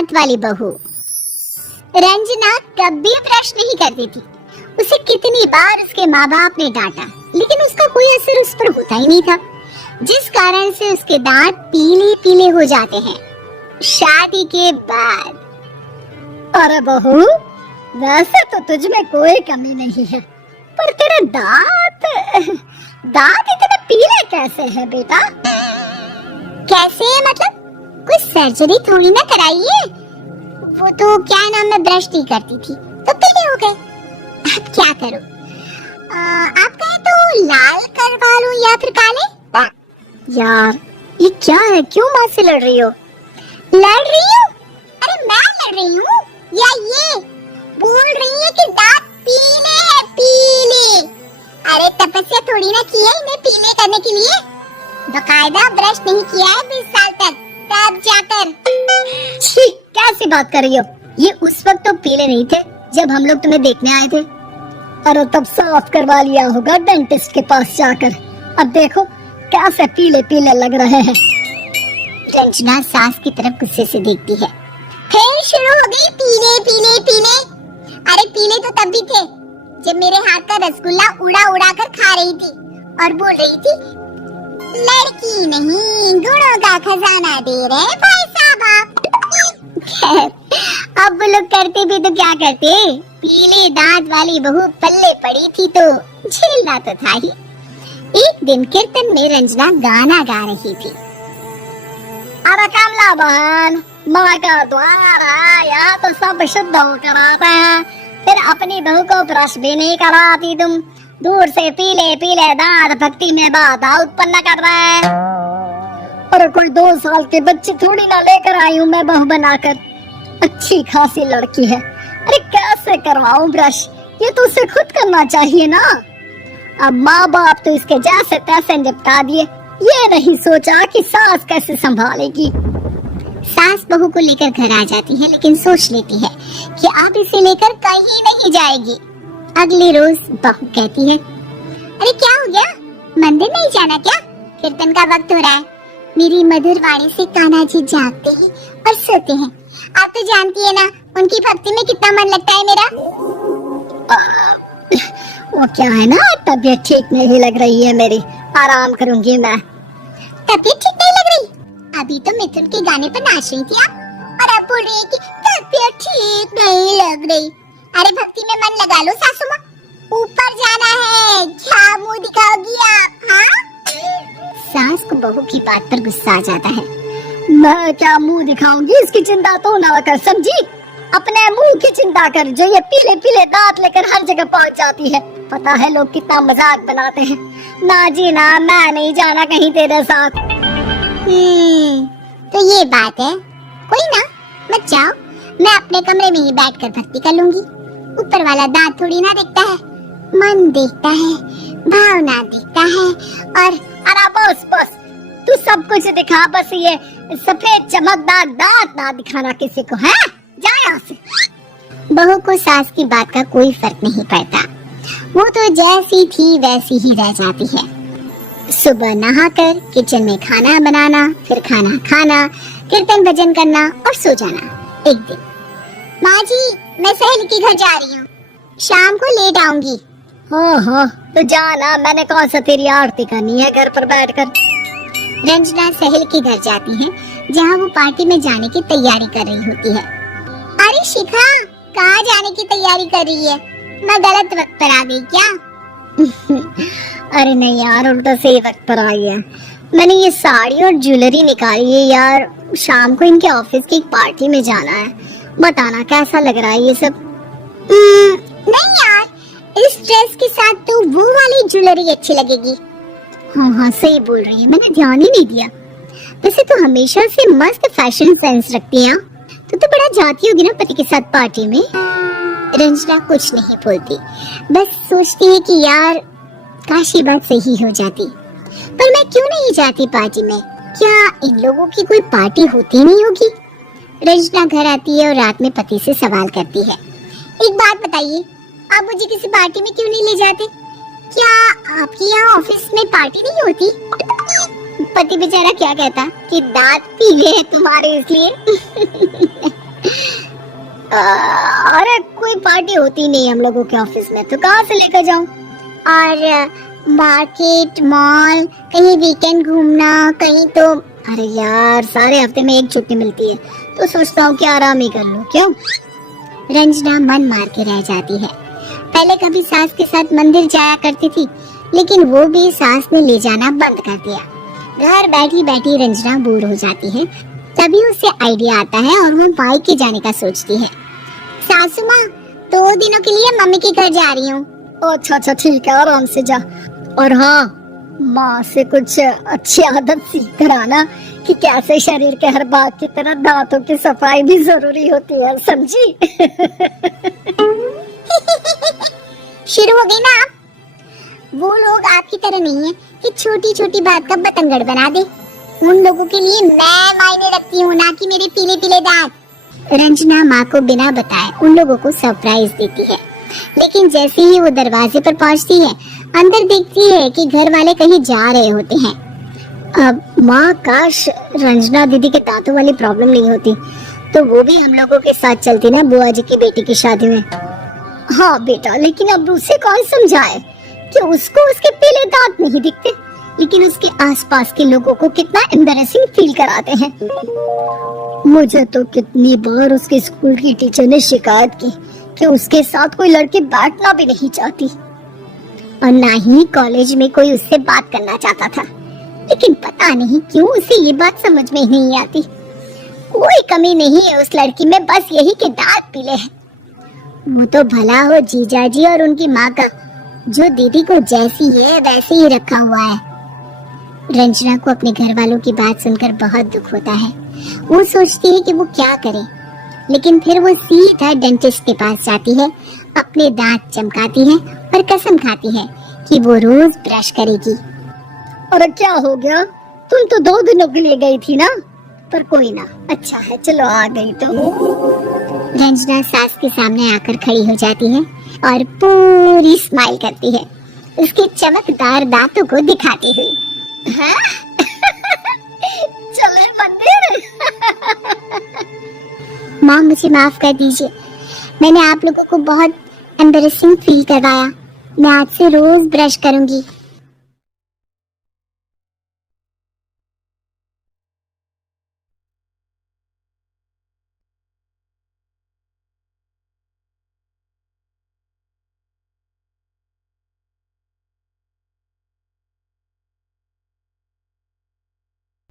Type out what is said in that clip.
दांत वाली बहू। रंजना कभी ब्रश नहीं करती थी। उसे कितनी बार उसके माँ बाप ने डांटा, लेकिन उसका कोई असर उस पर होता ही नहीं था, जिस कारण से उसके दांत पीले पीले हो जाते हैं शादी के बाद। अरे बहू, वैसे तो तुझ में कोई कमी नहीं है, पर तेरे दांत इतने पीले कैसे हैं बेटा? कैसे मतलब? कोई सर्जरी थोड़ी ना कराई है। वो तो क्या नाम, मैं ब्रश नहीं करती थी तो पीले हो गए। अब क्या करूं? आप कहें तो लाल करवा लूं या फिर काले? यार ये क्या है, क्यों माँ से लड़ रही हो? लड़ रही हूँ? अरे मैं लड़ रही हूँ या ये बोल रही है कि दांत पीले हैं, पीले। अरे तपस्या थोड़ी ना की है इन्हें पीले करने के लिए। बकायदा ब्रश नहीं किया है 20 साल तक, तब जाकर। छी, कैसी बात कर रही हो? ये उस वक्त तो पीले नहीं थे जब हम लोग तुम्हें देखने आए थे। अरे तब साफ करवा लिया होगा डेंटिस्ट के पास जाकर। अब देखो कैसे पीले पीले लग रहे हैं। रंजना सास की तरफ गुस्से से देखती है। फिर शुरू हो गई पीले पीले पीले। अरे पीले तो तब भी थे जब मेरे हाथ का रसगुल्ला उड़ा उड़ा कर खा रही थी और बोल रही थी, लड़की नहीं गुणों का खजाना दे रहे भाई साहब। अब वो लोग करते भी तो क्या करते, पीले दांत वाली बहू पल्ले पड़ी थी तो झेलना तो था ही। एक दिन कीर्तन में रंजना गाना गा रही थी। अरे कमला बहन, माँ का द्वार आया तो सब शुद्ध होकर आते हैं, फिर अपनी बहू को ब्रश भी नहीं कराती तुम। दूर से पीले पीले दांत भक्ति में बाधा उत्पन्न कर रहे हैं। अरे कोई 2 साल के बच्चे थोड़ी ना लेकर आई हूँ मैं बहू बनाकर। अच्छी खासी लड़की है, अरे कैसे करवाऊं ब्रश? ये तो उसे खुद करना चाहिए ना। अब माँ बाप तो इसके जैसे तैसे निपटा दिए, ये नहीं सोचा कि सास कैसे संभालेगी। सास बहू को लेकर घर आ जाती है, लेकिन सोच लेती है कि अब इसे लेकर कहीं नहीं जाएगी। अगले रोज बहू कहती है, अरे क्या हो गया, मंदिर नहीं जाना क्या? कीर्तन का वक्त हो रहा है। मेरी मधुर वाणी से कान्हा जी जागते हैं और सोते हैं। आप तो जानती है ना उनकी भक्ति में कितना मन लगता है मेरा। वो क्या है ना, तबीयत ठीक नहीं लग रही है मेरी, आराम करूंगी मैं। तबीयत ठीक नहीं लग रही? अभी तो मिथुन के गाने पर नाच रही थी आप, और अब बोल रही है कि तबीयत ठीक नहीं लग रही। अरे भक्ति में मन लगा लो सासू माँ, ऊपर जाना है, क्या मुंह दिखाओगी आप? हाँ? सास को बहू की बात पर गुस्सा आ जाता है। मैं क्या मुंह दिखाऊंगी, इसकी चिंता तो ना कर, समझी? अपने मुंह की चिंता कर, जो ये पीले पीले दांत लेकर हर जगह पहुंच जाती है। पता है लोग कितना मजाक बनाते हैं। ना जी ना, मैं नहीं जाना कहीं तेरे साथ। तो ये बात है। कोई ना, मत जाओ, मैं अपने कमरे में ही बैठकर भक्ति कर लूंगी। ऊपर वाला दांत थोड़ी ना देखता है, मन देखता है, भावना देखता है। और अरे बस बस, तू सब कुछ दिखा, बस ये सफेद चमकदार दांत ना दिखाना किसी को, है? जा यहाँ से। बहू को सास की बात का कोई फर्क नहीं पड़ता, वो तो जैसी थी वैसी ही रह जाती है। सुबह नहाकर किचन में खाना बनाना, फिर खाना खाना, कीर्तन भजन करना और सो जाना। एक दिन, माँ जी मैं सहेली के घर जा रही हूँ, शाम को लेट आऊंगी। हाँ, तो जाना, मैंने कौन सा तेरी आरती करनी है घर पर बैठकर। रंजना सहेली के घर जाती है, जहाँ वो पार्टी में जाने की तैयारी कर रही होती है। अरे शिखा, कहाँ जाने की तैयारी कर रही है? मैं गलत वक्त पर आ गई क्या? अरे नहीं यार, उल्टा सही वक्त पर आई है। मैंने ये साड़ी और ज्वेलरी निकाली है यार, शाम को इनके ऑफिस की एक पार्टी में जाना है। बताना कैसा लग रहा है ये सब? नहीं यार, इस ड्रेस के साथ तो वो वाली ज्वेलरी अच्छी लगेगी। हाँ, सही बोल रही है, मैंने ध्यान ही नहीं दिया। वैसे तो हमेशा से मस्त फैशन सेंस रखती है। तो बड़ा जाती होगी ना पति के साथ पार्टी में। रंजना कुछ नहीं बोलती, बस सोचती है कि यार काश ये बात सही हो जाती, पर मैं क्यों नहीं जाती पार्टी में? क्या इन लोगों की कोई पार्टी होती नहीं होगी? रंजना घर आती है और रात में पति से सवाल करती है, एक बात बताइए, आप मुझे किसी पार्टी में क्यों नहीं ले जाते? क्या आपके यहाँ ऑफिस में पार्टी नहीं होती? पति बेचारा क्या कहता कि दांत पीले हैं तुम्हारे इसलिए। अरे कोई पार्टी होती नहीं हम लोगों के ऑफिस में, तो कहाँ से लेकर जाऊं? और मार्केट, मॉल, कहीं वीकेंड घूमना, कहीं तो। अरे यार, सारे हफ्ते में एक छुट्टी मिलती है, तो सोचता हूँ कि आराम ही कर लूं। क्यों? रंजना मन मार के रह जाती है। पहले कभी सास के साथ मंदिर जाया करती थी, लेकिन वो भी सास ने ले जाना बंद कर दिया। घर बैठी बैठी रंजना बोर हो जाती है। तभी उसे आइडिया आता है और वो मायके जाने का सोचती है। सासू माँ, 2 दिनों के लिए मम्मी के घर जा रही हूँ। अच्छा अच्छा ठीक है, आराम से जा। और हाँ, माँ से कुछ अच्छी आदत सीख कर आना कि कैसे शरीर के हर भाग की तरह दांतों की सफाई भी जरूरी होती है, समझी? शुरू हो गई ना आप? वो लोग आपकी तरह नहीं है कि छोटी छोटी बात का बतंगड़ बना दे। उन लोगों के लिए मैं मायने रखती हूँ, ना कि मेरे पीले पीले दांत। रंजना माँ को बिना बताए उन लोगों को सरप्राइज देती है, लेकिन जैसे ही वो दरवाजे पर पहुँचती है, अंदर देखती है कि घर वाले कहीं जा रहे होते हैं। अब माँ, काश रंजना दीदी के दांतों वाली प्रॉब्लम नहीं होती, तो वो भी हम लोगों के साथ चलती ना बुआ जी की बेटी की शादी में। हाँ बेटा, लेकिन अब उसे कौन समझाए कि उसको उसके पीले दांत नहीं दिखते, लेकिन उसके आसपास के लोगों को कितना एम्बैरेसिंग फील कराते हैं। मुझे तो कितनी बार उसके स्कूल की टीचर ने शिकायत की कि उसके साथ कोई लड़की बैठना भी नहीं चाहती, और ना ही कॉलेज में कोई उससे बात करना चाहता था। लेकिन पता नहीं क्यों उसे ये बात समझ में ही नहीं आती। कोई कमी नहीं है उस लड़की में, बस यही कि दांत पीले हैं। वो तो भला हो जीजाजी और उनकी माँ का, जो दीदी को जैसी है वैसे ही रखा हुआ है। रंजना को अपने घर वालों की बात सुनकर बहुत दुख होता है। वो सोचती है कि वो क्या करे, लेकिन फिर वो सीधा डेंटिस्ट के पास जाती है, अपने दांत चमकाती है और कसम खाती है कि वो रोज ब्रश करेगी। और क्या हो गया? तुम तो 2 दिनों के लिए गई थी ना, पर कोई ना, अच्छा है, चलो आ गई तो। रंजना सास के सामने आकर खड़ी हो जाती है और पूरी स्माइल करती है, उसके चमकदार दांतों को दिखाती हुई। चले मंदिर। माँ, मुझे माफ कर दीजिए, मैंने आप लोगों को बहुत एम्बैरेसिंग फील करवाया। मैं आज से रोज ब्रश करूंगी।